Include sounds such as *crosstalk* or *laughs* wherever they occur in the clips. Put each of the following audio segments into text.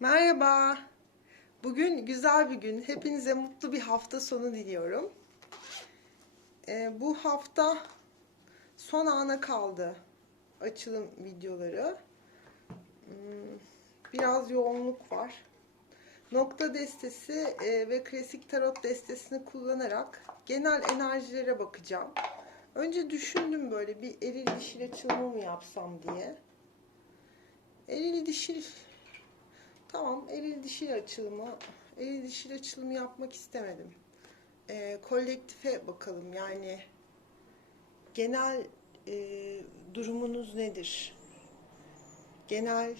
Merhaba. Bugün güzel bir gün. Hepinize mutlu bir hafta sonu diliyorum. Ee, bu hafta son ana kaldı açılım videoları. Hmm, Biraz yoğunluk var. Nokta destesi e, ve klasik tarot destesini kullanarak genel enerjilere bakacağım. Önce düşündüm böyle bir eril dişil açılımı mı yapsam diye. Eril dişil Tamam, eril dişil açılımı, eril dişil açılımı yapmak istemedim. Ee, kolektife bakalım yani genel e, durumunuz nedir? Genel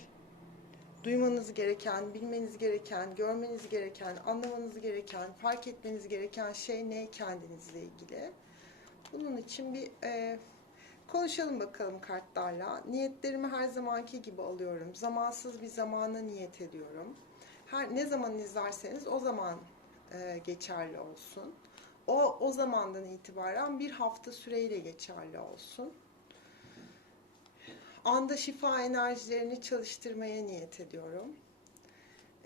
duymanız gereken, bilmeniz gereken, görmeniz gereken, anlamanız gereken, fark etmeniz gereken şey ne kendinizle ilgili? Bunun için bir e, Konuşalım bakalım kartlarla. Niyetlerimi her zamanki gibi alıyorum. Zamansız bir zamana niyet ediyorum. Her ne zaman izlerseniz o zaman e, geçerli olsun. O o zamandan itibaren bir hafta süreyle geçerli olsun. Anda şifa enerjilerini çalıştırmaya niyet ediyorum.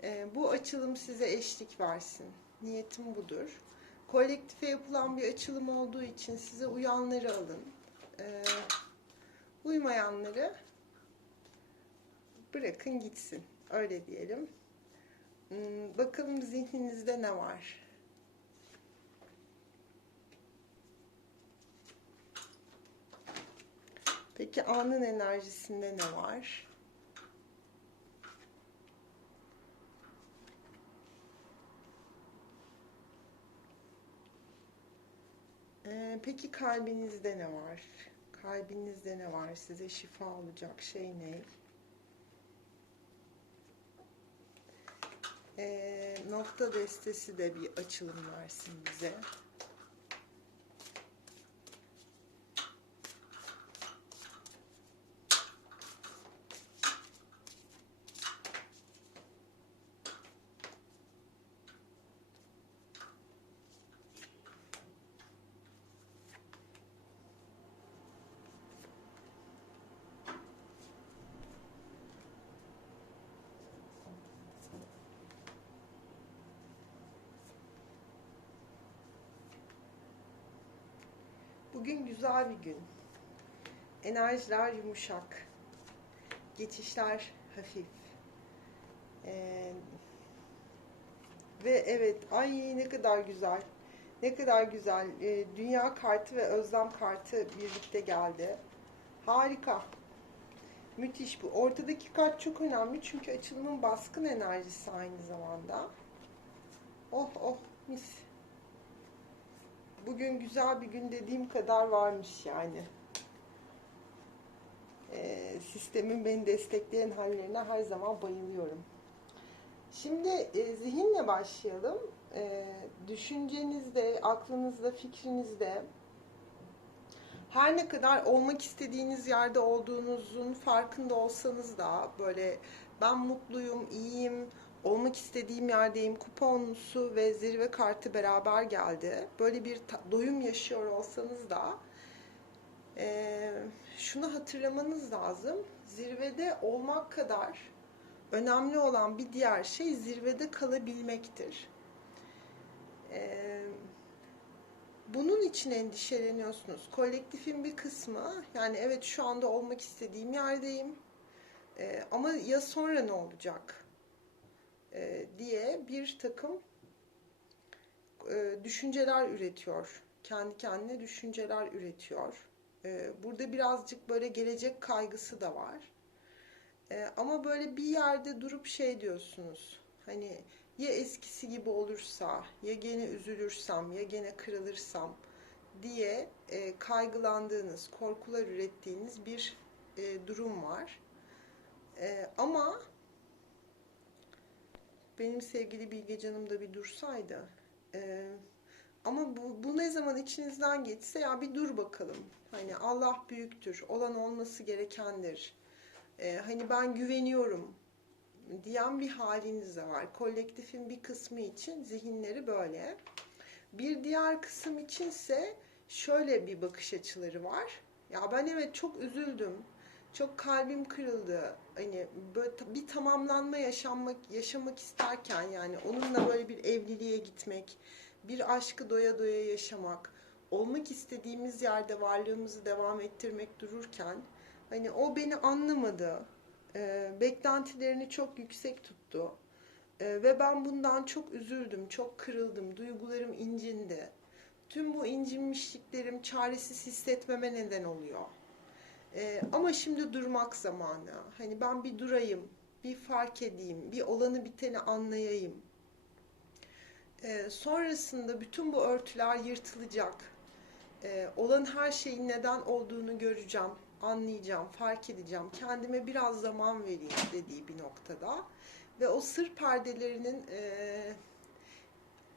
E, bu açılım size eşlik versin. Niyetim budur. Kolektife yapılan bir açılım olduğu için size uyanları alın e, uymayanları bırakın gitsin. Öyle diyelim. Hmm, Bakalım zihninizde ne var? Peki anın enerjisinde ne var? Ee, peki kalbinizde ne var? Kalbinizde ne var? Size şifa olacak şey ne? Ee, nokta destesi de bir açılım versin bize. Bugün güzel bir gün. Enerjiler yumuşak. Geçişler hafif. Ee, ve evet, ay ne kadar güzel. Ne kadar güzel. Ee, dünya kartı ve özlem kartı birlikte geldi. Harika. Müthiş bu. Ortadaki kart çok önemli çünkü açılımın baskın enerjisi aynı zamanda. Oh oh mis. Bugün güzel bir gün dediğim kadar varmış yani. Ee, sistemin beni destekleyen hallerine her zaman bayılıyorum. Şimdi e, zihinle başlayalım. E, düşüncenizde, aklınızda, fikrinizde her ne kadar olmak istediğiniz yerde olduğunuzun farkında olsanız da böyle ben mutluyum, iyiyim, olmak istediğim yerdeyim kuponlusu ve zirve kartı beraber geldi. Böyle bir doyum yaşıyor olsanız da eee, şunu hatırlamanız lazım. Zirvede olmak kadar önemli olan bir diğer şey zirvede kalabilmektir. Eee, bunun için endişeleniyorsunuz. Kolektifin bir kısmı yani evet şu anda olmak istediğim yerdeyim. Eee, ama ya sonra ne olacak? E, diye bir takım e, düşünceler üretiyor. Kendi kendine düşünceler üretiyor. E, burada birazcık böyle gelecek kaygısı da var. Ama böyle bir yerde durup şey diyorsunuz. Hani ya eskisi gibi olursa, ya gene üzülürsem, ya gene kırılırsam diye e, kaygılandığınız, korkular ürettiğiniz bir durum var. Ama benim sevgili Bilge Canım da bir dursaydı. Ee, ama bu, bu ne zaman içinizden geçse ya bir dur bakalım. Hani Allah büyüktür, olan olması gerekendir. Ee, hani ben güveniyorum diyen bir haliniz de var. Kolektifin bir kısmı için zihinleri böyle. Bir diğer kısım içinse şöyle bir bakış açıları var. Ya ben evet çok üzüldüm. Çok kalbim kırıldı. Hani böyle bir tamamlanma yaşanmak yaşamak isterken yani onunla böyle bir evliliğe gitmek, bir aşkı doya doya yaşamak, olmak istediğimiz yerde varlığımızı devam ettirmek dururken hani o beni anlamadı. Ee, beklentilerini çok yüksek tuttu. Ee, ve ben bundan çok üzüldüm, çok kırıldım, duygularım incindi. Tüm bu incinmişliklerim çaresiz hissetmeme neden oluyor. Ee, ama şimdi durmak zamanı. Hani ben bir durayım, bir fark edeyim, bir olanı biteni anlayayım. Ee, sonrasında bütün bu örtüler yırtılacak. Ee, olan her şeyin neden olduğunu göreceğim, anlayacağım, fark edeceğim. Kendime biraz zaman vereyim dediği bir noktada. Ve o sır perdelerinin e,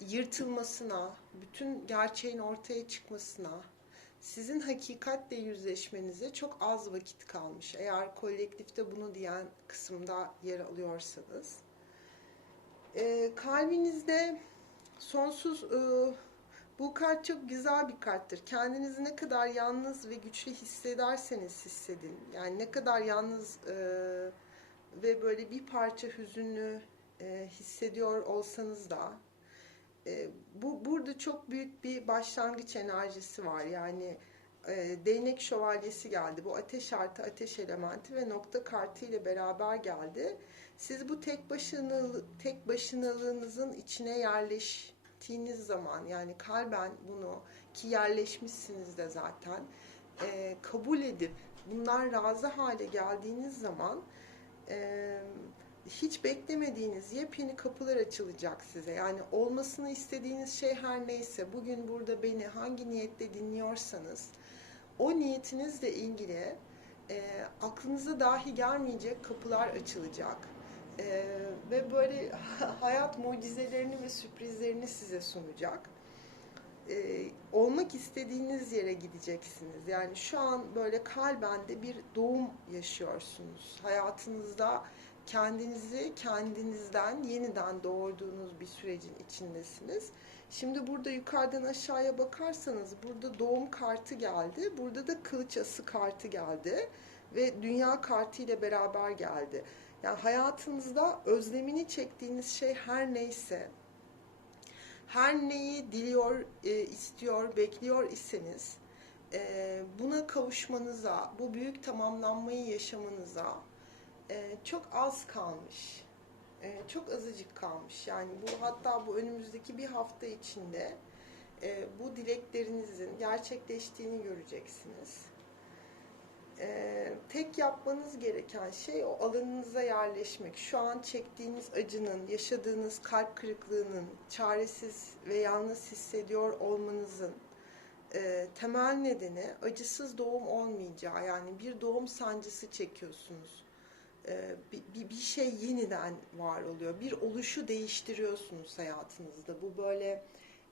yırtılmasına, bütün gerçeğin ortaya çıkmasına, sizin hakikatle yüzleşmenize çok az vakit kalmış. Eğer kolektifte bunu diyen kısımda yer alıyorsanız. E, kalbinizde sonsuz e, bu kart çok güzel bir karttır. Kendinizi ne kadar yalnız ve güçlü hissederseniz hissedin. Yani ne kadar yalnız e, ve böyle bir parça hüzünlü e, hissediyor olsanız da e, bu burada çok büyük bir başlangıç enerjisi var. Yani e, değnek şövalyesi geldi. Bu ateş artı ateş elementi ve nokta kartı ile beraber geldi. Siz bu tek başına tek başınalığınızın içine yerleştiğiniz zaman yani kalben bunu ki yerleşmişsiniz de zaten e, kabul edip bundan razı hale geldiğiniz zaman e, hiç beklemediğiniz yepyeni kapılar açılacak size. Yani olmasını istediğiniz şey her neyse, bugün burada beni hangi niyetle dinliyorsanız, o niyetinizle ilgili e, aklınıza dahi gelmeyecek kapılar açılacak. E, ve böyle *laughs* hayat mucizelerini ve sürprizlerini size sunacak. E, olmak istediğiniz yere gideceksiniz. Yani şu an böyle kalben de bir doğum yaşıyorsunuz. Hayatınızda kendinizi kendinizden yeniden doğurduğunuz bir sürecin içindesiniz. Şimdi burada yukarıdan aşağıya bakarsanız burada doğum kartı geldi. Burada da kılıç ası kartı geldi ve dünya kartı ile beraber geldi. Yani hayatınızda özlemini çektiğiniz şey her neyse, her neyi diliyor, e, istiyor, bekliyor iseniz e, buna kavuşmanıza, bu büyük tamamlanmayı yaşamanıza e, çok az kalmış. E, çok azıcık kalmış. Yani bu hatta bu önümüzdeki bir hafta içinde e, bu dileklerinizin gerçekleştiğini göreceksiniz. Tek yapmanız gereken şey o alanınıza yerleşmek. Şu an çektiğiniz acının, yaşadığınız kalp kırıklığının, çaresiz ve yalnız hissediyor olmanızın temel nedeni acısız doğum olmayacağı. Yani bir doğum sancısı çekiyorsunuz bir, bir şey yeniden var oluyor. Bir oluşu değiştiriyorsunuz hayatınızda. Bu böyle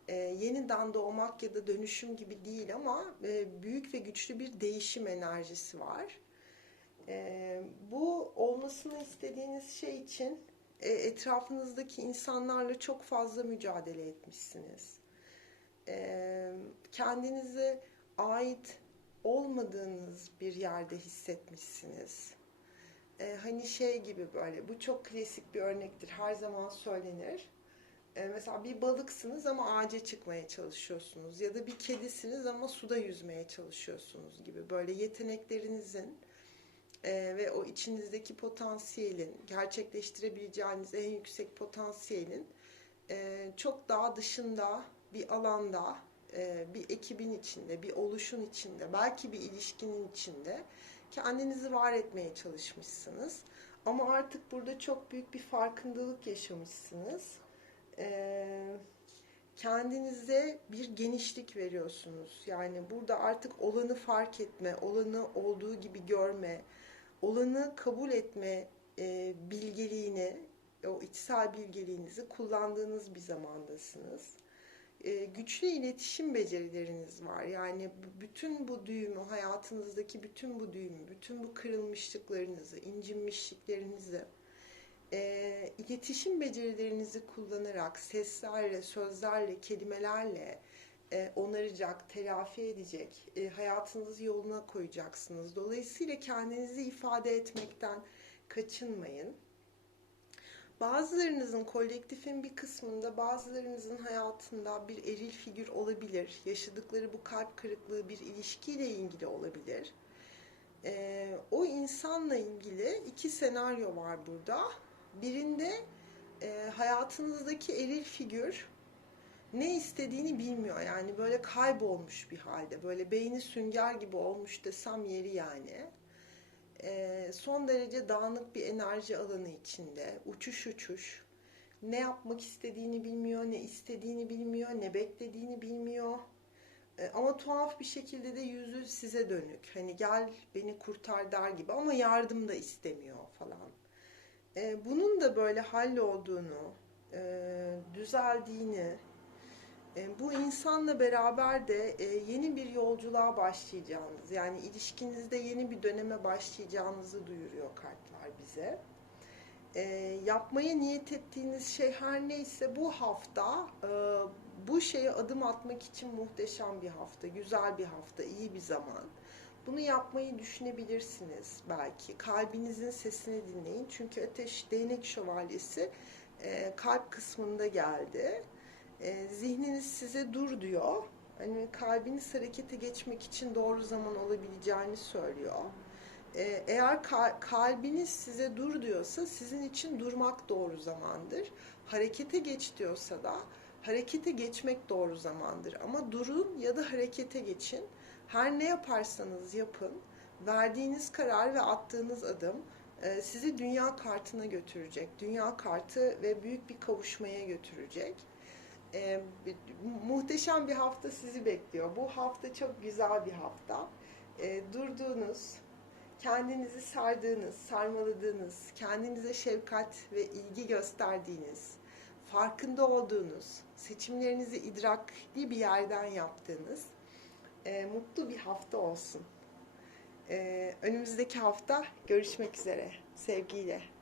e, yeniden doğmak ya da dönüşüm gibi değil ama e, büyük ve güçlü bir değişim enerjisi var. E, bu olmasını istediğiniz şey için e, etrafınızdaki insanlarla çok fazla mücadele etmişsiniz. E, kendinizi ait olmadığınız bir yerde hissetmişsiniz e, hani şey gibi böyle bu çok klasik bir örnektir her zaman söylenir. E, mesela bir balıksınız ama ağaca çıkmaya çalışıyorsunuz ya da bir kedisiniz ama suda yüzmeye çalışıyorsunuz gibi böyle yeteneklerinizin e, ve o içinizdeki potansiyelin gerçekleştirebileceğiniz en yüksek potansiyelin e, çok daha dışında bir alanda e, bir ekibin içinde, bir oluşun içinde, belki bir ilişkinin içinde kendinizi var etmeye çalışmışsınız. Ama artık burada çok büyük bir farkındalık yaşamışsınız. Ee, kendinize bir genişlik veriyorsunuz. Yani burada artık olanı fark etme, olanı olduğu gibi görme, olanı kabul etme e, bilgeliğini, o içsel bilgeliğinizi kullandığınız bir zamandasınız. E, güçlü iletişim becerileriniz var. Yani bütün bu düğümü, hayatınızdaki bütün bu düğümü, bütün bu kırılmışlıklarınızı, incinmişliklerinizi, e, iletişim becerilerinizi kullanarak seslerle, sözlerle, kelimelerle e, onaracak, telafi edecek, hayatınızı yoluna koyacaksınız. Dolayısıyla kendinizi ifade etmekten, Kaçınmayın. Bazılarınızın kolektifin bir kısmında, bazılarınızın hayatında bir eril figür olabilir. Yaşadıkları bu kalp kırıklığı bir ilişkiyle ilgili olabilir. Ee, o insanla ilgili iki senaryo var burada. Birinde e, hayatınızdaki eril figür ne istediğini bilmiyor. Yani böyle kaybolmuş bir halde. Böyle beyni sünger gibi olmuş desem yeri yani. Son derece dağınık bir enerji alanı içinde. Uçuş uçuş. Ne yapmak istediğini bilmiyor, ne istediğini bilmiyor, ne beklediğini bilmiyor. Ama tuhaf bir şekilde de yüzü size dönük. Hani gel beni kurtar der gibi ama yardım da istemiyor falan. Bunun da böyle hallolduğunu, e, düzeldiğini, bu insanla beraber de e, yeni bir yolculuğa başlayacağınız, yani ilişkinizde yeni bir döneme başlayacağınızı duyuruyor kartlar bize. E, yapmaya niyet ettiğiniz şey her neyse bu hafta e, bu şeye adım atmak için muhteşem bir hafta, güzel bir hafta, iyi bir zaman. Bunu yapmayı düşünebilirsiniz belki. Kalbinizin sesini dinleyin. Çünkü Ateş Değnek Şövalyesi e, kalp kısmında geldi. E, zihniniz size dur diyor. Hani kalbiniz harekete geçmek için doğru zaman olabileceğini söylüyor. E, eğer ka- kalbiniz size dur diyorsa sizin için durmak doğru zamandır. Harekete geç diyorsa da harekete geçmek doğru zamandır. Ama durun ya da harekete geçin. Her ne yaparsanız yapın. Verdiğiniz karar ve attığınız adım e, sizi dünya kartına götürecek. Dünya kartı ve büyük bir kavuşmaya götürecek. E, muhteşem bir hafta sizi bekliyor. Bu hafta çok güzel bir hafta. E, durduğunuz, kendinizi sardığınız, sarmaladığınız, kendinize şefkat ve ilgi gösterdiğiniz, farkında olduğunuz, seçimlerinizi idrakli bir yerden yaptığınız e, mutlu bir hafta olsun. E, önümüzdeki hafta görüşmek üzere. Sevgiyle.